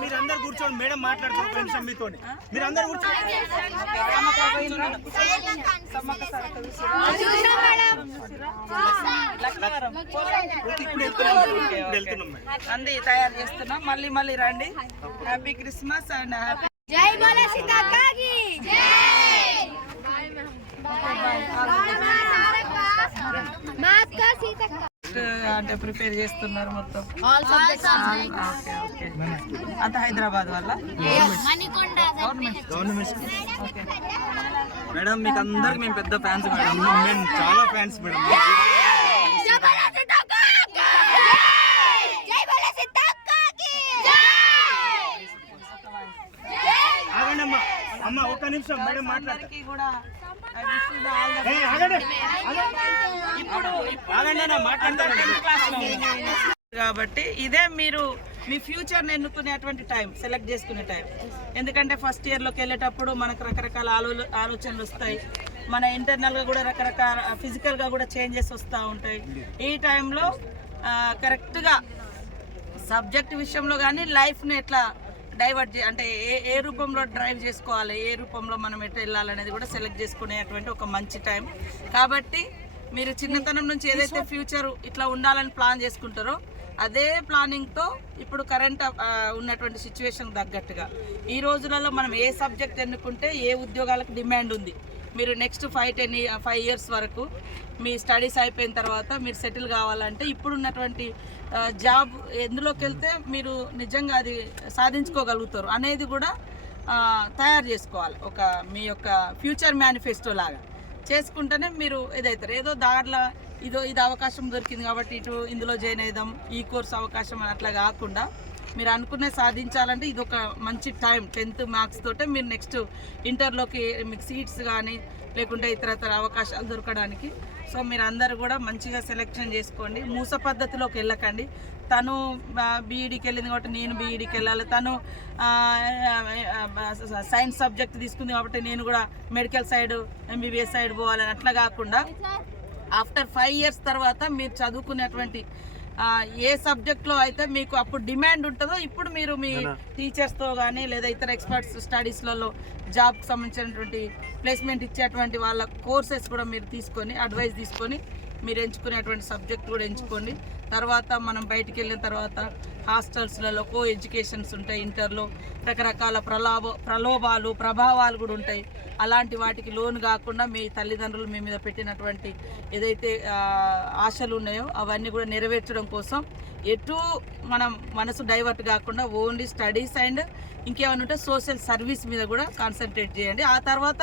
మీరందరూ కూర్చోండి, మేడం మాట్లాడుతున్నారు ఫ్రెండ్స్ మీతో. మీరందరూ కూర్చోండి. అంది తయారు చేస్తున్నాం. మళ్ళీ రండి. హ్యాపీ క్రిస్మస్ అండ్ హ్యాపీ అంటే ప్రిపేర్ చేస్తున్నారు మొత్తం అంత హైదరాబాద్ వల్ల మేడం. మీకు అందరికి మేము పెద్ద ఫ్యాన్స్ మేడం, మేము చాలా ఫ్యాన్స్ మేడం. ఆగండి అమ్మా, అమ్మ ఒక్క నిమిషం మేడం మాట్లాడతారు కూడా. కాబట్టి ఇదే మీరు మీ ఫ్యూచర్ని ఎన్నుకునేటువంటి టైం, సెలెక్ట్ చేసుకునే టైం. ఎందుకంటే ఫస్ట్ ఇయర్లోకి వెళ్ళేటప్పుడు మనకు రకరకాల ఆలోచనలు వస్తాయి. మన ఇంటర్నల్గా కూడా రకరకాల ఫిజికల్గా కూడా చేంజెస్ వస్తూ ఉంటాయి. ఈ టైంలో కరెక్ట్గా సబ్జెక్ట్ విషయంలో కానీ లైఫ్ని ఎట్లా డైవర్ట్ అంటే ఏ రూపంలో డ్రైవ్ చేసుకోవాలి, ఏ రూపంలో మనం ఎట్లా వెళ్ళాలనేది కూడా సెలెక్ట్ చేసుకునేటువంటి ఒక మంచి టైం. కాబట్టి మీరు చిన్నతనం నుంచి ఏదైతే ఫ్యూచర్ ఇట్లా ఉండాలని ప్లాన్ చేసుకుంటారో అదే ప్లానింగ్తో ఇప్పుడు కరెంట్ ఉన్నటువంటి సిచ్యువేషన్ తగ్గట్టుగా ఈ రోజులలో మనం ఏ సబ్జెక్ట్ ఎన్నుకుంటే ఏ ఉద్యోగాలకు డిమాండ్ ఉంది, మీరు నెక్స్ట్ 5 ఇయర్స్ వరకు మీ స్టడీస్ అయిపోయిన తర్వాత మీరు సెటిల్ కావాలంటే ఇప్పుడున్నటువంటి జాబ్ ఎందులోకి వెళ్తే మీరు నిజంగా అది సాధించుకోగలుగుతారు అనేది కూడా తయారు చేసుకోవాలి. మీ యొక్క ఫ్యూచర్ మేనిఫెస్టో లాగా చేసుకుంటేనే మీరు ఇదవుతారు. ఏదో దారిలో ఇది అవకాశం దొరికింది కాబట్టి ఇందులో జాయిన్ అయిదాం, ఈ కోర్స్ అవకాశం అని అట్లా కాకుండా మీరు అనుకునే సాధించాలంటే ఇది ఒక మంచి టైం. 10th మార్క్స్ తోటే మీరు నెక్స్ట్ ఇంటర్లోకి మీకు సీట్స్ కానీ లేకుంటే ఇతరతర అవకాశాలు దొరకడానికి. సో మీరు అందరూ కూడా మంచిగా సెలెక్షన్ చేసుకోండి. మూస పద్ధతిలోకి వెళ్ళకండి. తను బీఈడీకి వెళ్ళింది కాబట్టి నేను బీఈడీకి వెళ్ళాలి, తను సైన్స్ సబ్జెక్ట్ తీసుకుంది కాబట్టి నేను కూడా మెడికల్ సైడ్ ఎంబీబీఎస్ సైడ్ పోవాలని అట్లా కాకుండా ఆఫ్టర్ 5 ఇయర్స్ తర్వాత మీరు చదువుకునేటువంటి ఏ సబ్జెక్ట్లో అయితే మీకు అప్పుడు డిమాండ్ ఉంటుందో ఇప్పుడు మీరు మీ టీచర్స్తో కానీ లేదా ఇతర ఎక్స్పర్ట్స్ స్టడీస్లలో జాబ్కి సంబంధించినటువంటి ప్లేస్మెంట్ ఇచ్చేటువంటి వాళ్ళ కోర్సెస్ కూడా మీరు తీసుకొని అడ్వైస్ తీసుకొని మీరు ఎంచుకునేటువంటి సబ్జెక్ట్ కూడా ఎంచుకోండి. తర్వాత మనం బయటికి వెళ్ళిన తర్వాత హాస్టల్స్లలో కో ఎడ్యుకేషన్స్ ఉంటాయి, ఇంటర్లో రకరకాల ప్రలోభాలు ప్రభావాలు కూడా ఉంటాయి. అలాంటి వాటికి లోన్ కాకుండా మీ తల్లిదండ్రులు మీ మీద పెట్టినటువంటి ఏదైతే ఆశలు ఉన్నాయో అవన్నీ కూడా నెరవేర్చడం కోసం ఎటు మనం మనసు డైవర్ట్ కాకుండా ఓన్లీ స్టడీస్ అండ్ ఇంకేమైనా ఉంటే సోషల్ సర్వీస్ మీద కూడా కాన్సన్ట్రేట్ చేయండి. ఆ తర్వాత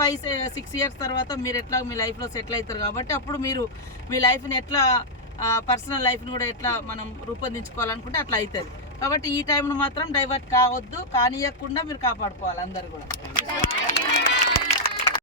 5-6 ఇయర్స్ తర్వాత మీరు ఎట్లా మీ లైఫ్లో సెటిల్ అవుతారు కాబట్టి అప్పుడు మీరు మీ లైఫ్ని ఎట్లా పర్సనల్ లైఫ్ని కూడా ఎట్లా మనం రూపొందించుకోవాలనుకుంటే అట్లా అవుతుంది. కాబట్టి ఈ టైంను మాత్రం డైవర్ట్ కావద్దు, కానియకుండా మీరు కాపాడుకోవాలి అందరు కూడా.